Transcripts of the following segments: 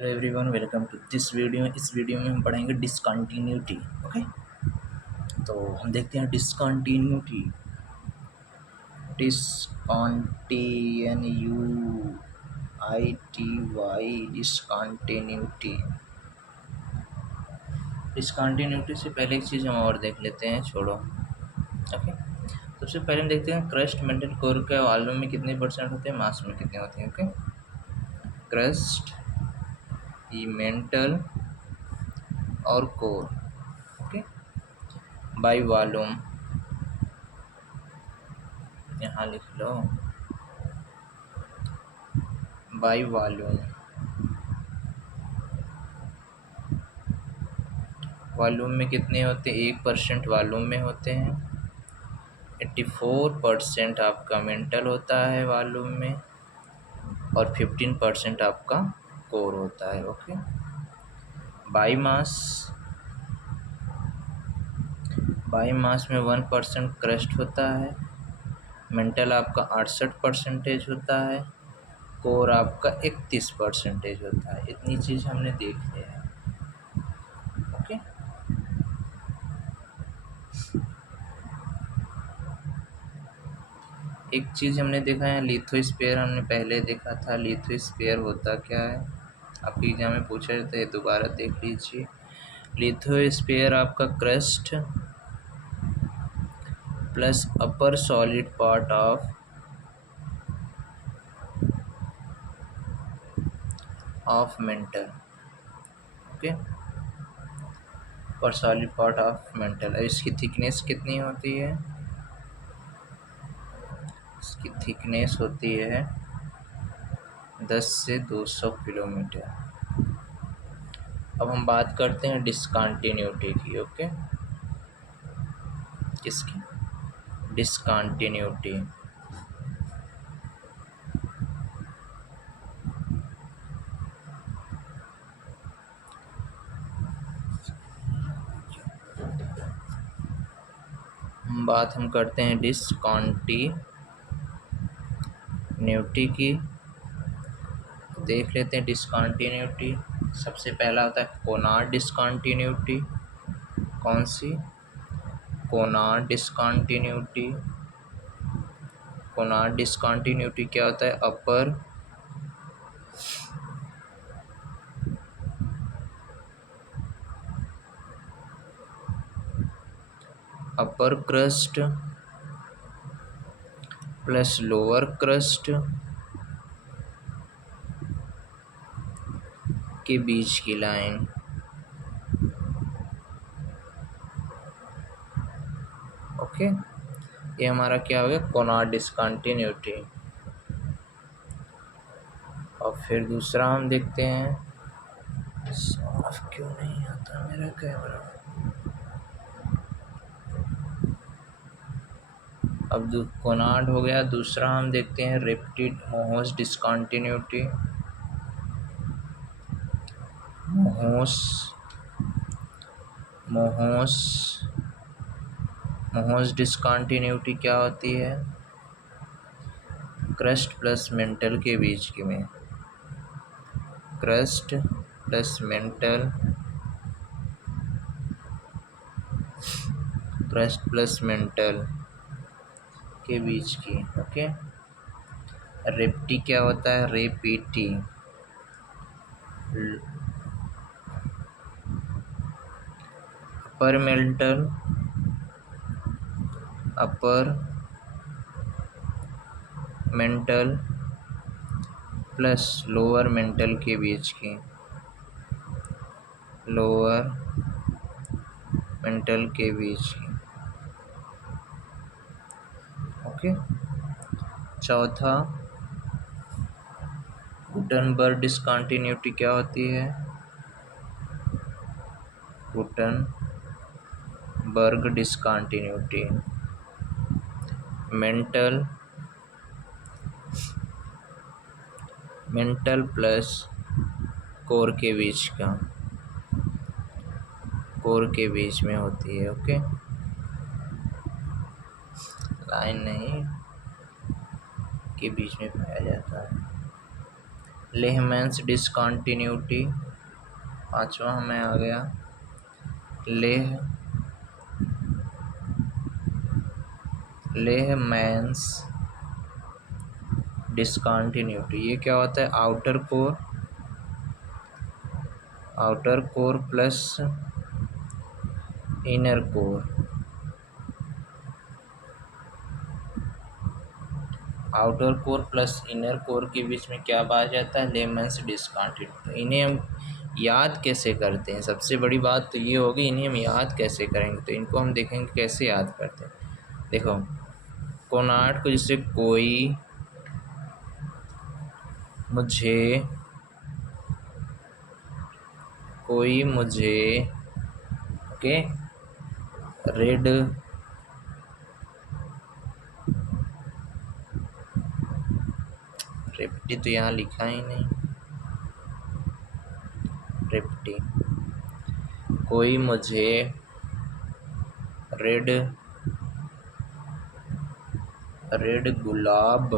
Hello everyone, welcome to this video. इस वीडियो में हम पढ़ेंगे डिसकंटिन्यूटी। ओके, तो हम देखते हैं डिसकंटिन्यूटी। Discontinuity, discontinuity. डिसकंटिन्यूटी से पहले एक चीज़ हम और देख लेते हैं, छोड़ो। ओके, सबसे पहले हम देखते हैं क्रस्ट मेंटल कोर के वॉल्यूम में कितने परसेंट होते हैं, मास में कितने होते हैं। ओके, क्रस्ट, मेंटल और कोर। ओके, बाय वॉल्यूम यहाँ लिख लो, बाय वॉल्यूम। वॉल्यूम में कितने होते हैं, 1% वॉल्यूम में होते हैं। 84% आपका मेंटल होता है वॉल्यूम में, और 15% आपका कोर होता है। Okay, by mass, by mass में 1% क्रस्ट होता है। मेंटल आपका 68% होता है। कोर आपका 31% होता है। इतनी चीज़ हमने देख लिया है। ओके, एक चीज़ हमने देखा है, लिथोस्फीयर हमने पहले देखा था। लिथोस्फीयर होता क्या है, आपके एग्जाम में पूछा जाता है, दोबारा देख लीजिए। लिथोस्फीयर आपका crust plus upper solid part of mental. Okay, upper solid part of mental. इसकी थिकनेस कितनी होती है, इसकी थिकनेस होती है 10 से 200 किलोमीटर। अब हम बात करते हैं डिसकंटिन्यूटी की। ओके, किसकी, डिसकंटिन्यूटी। बात हम करते हैं डिसकंटिन्यूटी की। देख लेते हैं डिसकंटिन्यूटी। सबसे पहला होता है कोनार्ड डिसकंटिन्यूटी। कौन सी, कोनार्ड डिसकंटिन्यूटी। कोनार्ड डिसकंटिन्यूटी क्या होता है, upper crust plus lower crust के बीच की लाइन। ओके, ये हमारा क्या हो गया, कोनार्ड डिसकंटिन्यूटी। और फिर दूसरा हम देखते हैं, साफ क्यों नहीं आता मेरा कैमरा। अब कोनार्ड हो गया। दूसरा हम देखते हैं रेप्टिड मोहोस डिसकंटिन्यूटी। मोहोस मोहोस मोहोस डिसकंटिन्यूटी क्या होती है, क्रस्ट प्लस मेंटल के बीच की में। Crust plus mantle, crust plus mantle के बीच की। ओके, रेप्टी क्या होता है, Repetti. Upper mantle, upper mantle plus lower mantle के बीच की, लोअर मेंटल के बीच की। ओके, चौथा गुटनबर्ग डिसकंटिन्यूटी क्या होती है, Gutenberg discontinuity. Mental plus core के बीच का, कोर के बीच में होती है। ओके, लाइन नहीं के बीच में पाया जाता है। लेहमैन्स डिसकंटिन्यूटी, पांचवा हमें आ गया लेहमैन्स डिसकंटिन्यूटी। ये क्या होता है? Outer core plus inner core, outer core plus inner core के बीच में क्या पाया जाता है? लेहमैन्स डिसकंटिन्यूटी। इन्हें हम याद कैसे करते हैं? सबसे बड़ी बात तो ये होगी, इन्हें हम याद कैसे करेंगे। तो इनको हम देखेंगे कैसे याद करते हैं। देखो, कोनार्ड को जैसे कोई मुझे ओके रेड रेप्टी तो यहाँ लिखा ही नहीं, रेप्टी, कोई मुझे रेड गुलाब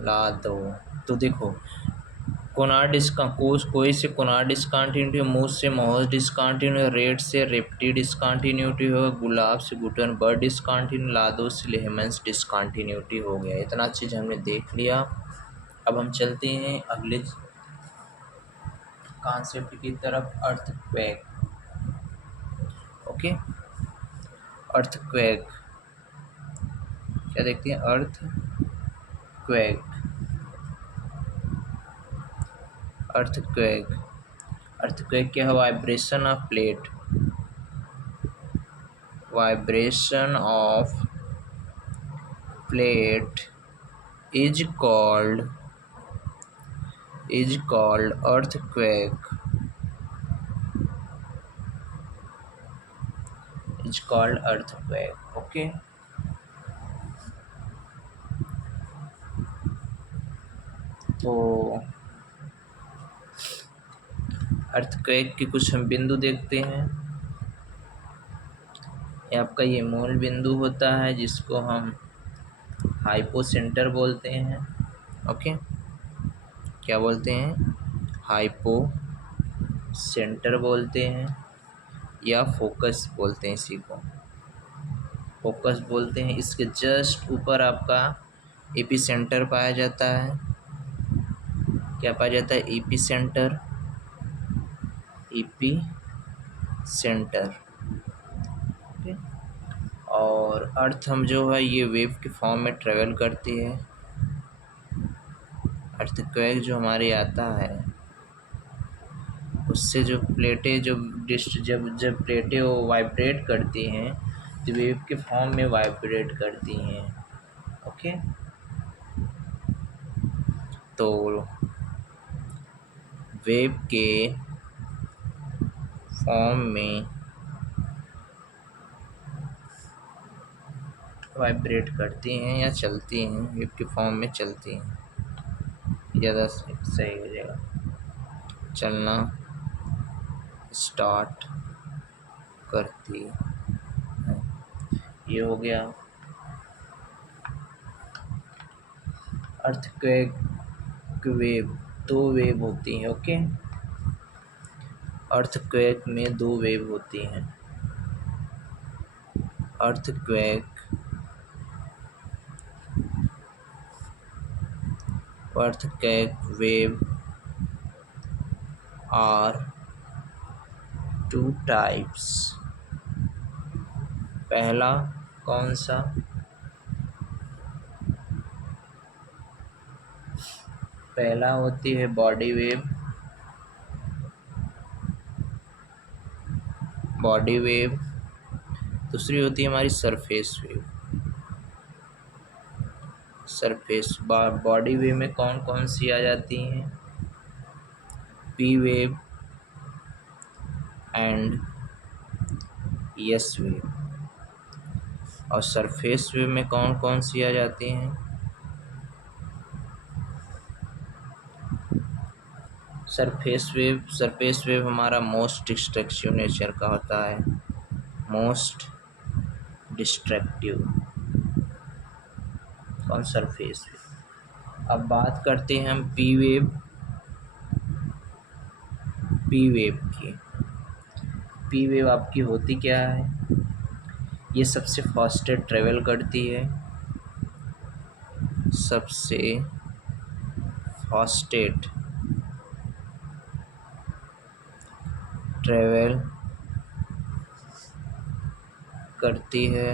ला दो। तो देखो, कोनार्ड कोई से कोनार्ड डिसकंटिन्यूटी, मूस से मॉस डिसकंटिन्यूटी, रेड से रेप्टी डिसकंटिन्यूटी हो, गुलाब से गुटनबर्ग डिसकंटिन्यूटी, लादो से लेहमैन्स डिसकंटिन्यूटी हो गया। इतना चीज़ हमने देख लिया। अब हम चलते हैं अगले कॉन्सेप्ट की तरफ, अर्थक्वेक। ओके, अर्थक्वेक क्या देखते हैं? अर्थक्वेक क्या है? Vibration of plate is called earthquake, okay. तो अर्थक्वेक के कुछ हम बिंदु देखते हैं। ये आपका ये मूल बिंदु होता है जिसको हम हाइपोसेंटर बोलते हैं। ओके, क्या बोलते हैं? हाइपोसेंटर बोलते हैं या फोकस बोलते हैं। इसी को फोकस बोलते हैं। इसके जस्ट ऊपर आपका एपिसेंटर पाया जाता है। क्या पाया जाता है? एपिसेंटर। ओके, और अर्थ हम जो है ये वेव के फॉर्म में ट्रेवल करती है। अर्थक्वेक जो हमारे आता है उससे जो प्लेटें जब प्लेटें वो वाइब्रेट करती हैं तो वेव के फॉर्म में वाइब्रेट करती हैं। ओके, तो वेव के फॉर्म में वाइब्रेट करती हैं या चलती हैं, वेव के फॉर्म में चलती हैं, ज़्यादा सही हो जाएगा। चलना स्टार्ट करती है। ये हो गया अर्थक्वेक वेव। दो वेव होती हैं। ओके, अर्थक्वेक में दो वेव होती हैं। Earthquake wave are two types. पहला कौन सा? पहला होती है बॉडी वेव। दूसरी होती है हमारी सरफेस वेव। बॉडी वेव में कौन कौन सी आ जाती हैं? P wave and S wave. और सरफेस वेव में कौन कौन सी आ जाती हैं? सरफेस वेव हमारा मोस्ट डिस्ट्रक्टिव नेचर का होता है। Most destructive. On surface wave. अब बात करते हैं हम पी वेव की। पी वेव आपकी होती क्या है? ये सबसे फास्टेस्ट ट्रेवल करती है, सबसे फास्टेस्ट ट्रेवल करती है,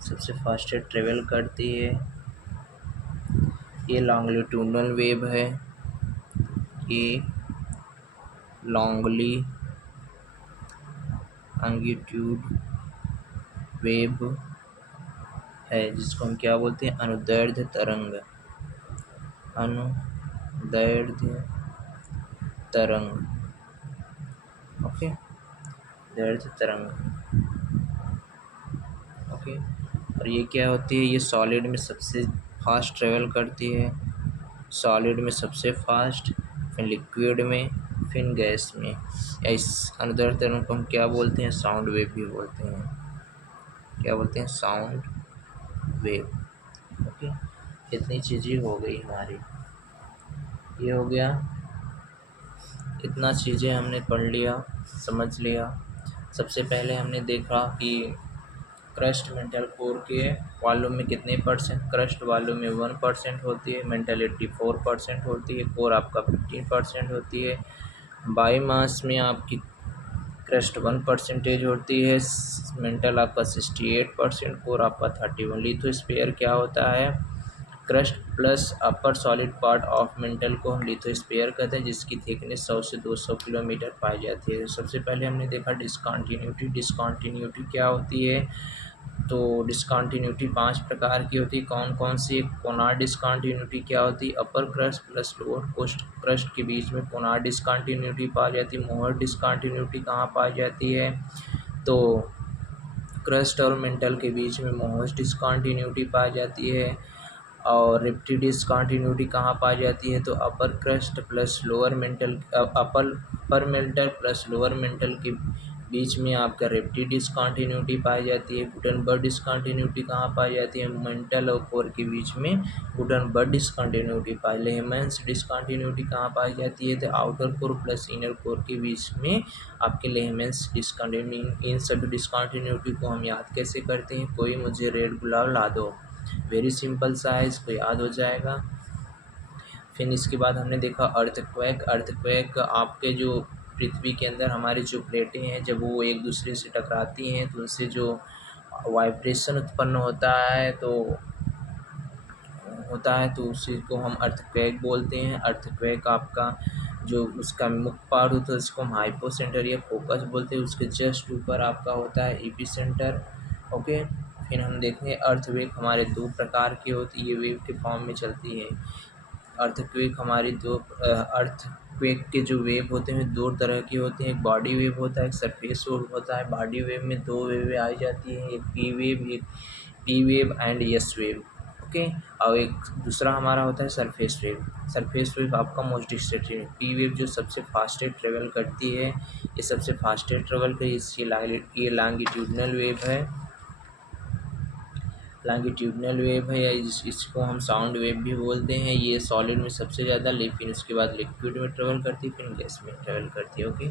सबसे फास्टेस्ट ट्रेवल करती है। ये लॉन्गिट्यूडनल वेव है, ये लॉन्गिट्यूड वेव है, जिसको हम क्या बोलते हैं? अनुदैर्ध्य तरंग। अनुदैर्ध्य तरंग। ओके, दैर्ध्य तरंग। ओके, और ये क्या होती है? ये सॉलिड में सबसे फास्ट ट्रेवल करती है, सॉलिड में सबसे फास्ट, फिर लिक्विड में, फिर गैस में। या इस अनुदैर्ध्य तरंग को हम क्या बोलते हैं? साउंड वेव भी बोलते हैं। क्या बोलते हैं? Sound wave. ओके, इतनी चीज़ें हो गई हमारी। ये हो गया, इतना चीज़ें हमने पढ़ लिया, समझ लिया। सबसे पहले हमने देखा कि क्रस्ट मेंटल कोर के वॉल्यूम में कितने परसेंट, क्रस्ट वॉल्यूम में 1% होती है, मेंटल 84% होती है, कोर आपका 15% होती है। बाई मास में आपकी क्रस्ट 1% होती है, मेंटल आपका 68%, कोर आपका 31। लिथोस्फीयर क्या होता है? Crust plus upper solid part of mental को हम लिथोस्फीयर कहते हैं, जिसकी थिकनेस 100 से 200 किलोमीटर पाई जाती है। सबसे पहले हमने देखा डिस्कॉन्टिन्यूटी। डिस्कॉन्टिन्यूटी क्या होती है? तो डिस्कॉन्टिन्यूटी 5 प्रकार की होती है। कौन कौन सी? कोनार डिस्कॉन्टिन्यूटी क्या होती है? Upper crust plus lower coast crust के बीच में कोनार डिस्कॉन्टिन्यूटी पाई जाती है। मोहर डिस्कॉन्टिन्यूटी कहाँ पाई जाती है? तो क्रस्ट और मेंटल के बीच में मोहर डिस्कॉन्टिन्यूटी पाई जाती है। और रिप्टी डिस्कॉन्टिन्यूटी कहाँ पाई जाती है? तो upper crust plus lower mantle, upper mantle plus lower mantle के बीच में आपका रिप्टी डिस्कॉन्टिन्यूटी पाई जाती है। गुटनबर्ग डिस्कॉन्टिन्यूटी कहाँ पाई जाती है? मेंटल और कोर के बीच में गुटनबर्ग डिस्कॉन्टिन्यूटी पाई। लेहमैन्स डिस्कॉन्टिन्यूटी कहाँ पाई जाती है? तो outer core plus inner core के बीच में आपके लेहमैन्स डिस्कॉन्टिन्यूटी। इन सब डिस्कॉन्टिन्यूटी को हम याद कैसे करते हैं? कोई मुझे रेड गुलाब ला दो। वेरी सिंपल सा है, इसको याद हो जाएगा। फिर इसके बाद हमने देखा अर्थक्वेक। अर्थक्वेक आपके जो पृथ्वी के अंदर हमारी जो प्लेटें हैं, जब वो एक दूसरे से टकराती हैं तो उनसे जो वाइब्रेशन उत्पन्न होता है तो उसी को हम अर्थक्वेक बोलते हैं। अर्थक्वेक आपका जो उसका मुख्य पार्ट होता है उसको हम हाइपोसेंटर या फोकस बोलते हैं। उसके जस्ट ऊपर आपका होता है एपिसेंटर। ओके, फिर हम देखें अर्थक्वेक हमारे 2 प्रकार की होती है, ये वेव के फॉर्म में चलती है। अर्थक्वेक हमारी अर्थक्वेक के जो वेव होते हैं 2 तरह के होते हैं, एक बॉडी वेव होता है, एक सरफेस वेव होता है। बॉडी वेव में 2 वेवें आई जाती हैं, एक P wave and S wave. Okay, और एक दूसरा हमारा होता है सरफेस वेव। सरफेस वेव आपका मोस्ट डिस्ट्रेक्टेड है। पी वेव जो सबसे फास्टेस्ट ट्रेवल करती है, ये सबसे फास्टेस्ट ट्रेवल करती है, ये लॉन्गिट्यूडनल वेव है। लॉन्गिट्यूडनल वेव है, या इसको हम साउंड वेव भी बोलते हैं। ये सॉलिड में सबसे ज़्यादा, लेकिन उसके बाद लिक्विड में ट्रेवल करती है, फिर गैस में ट्रेवल करती है। ओके।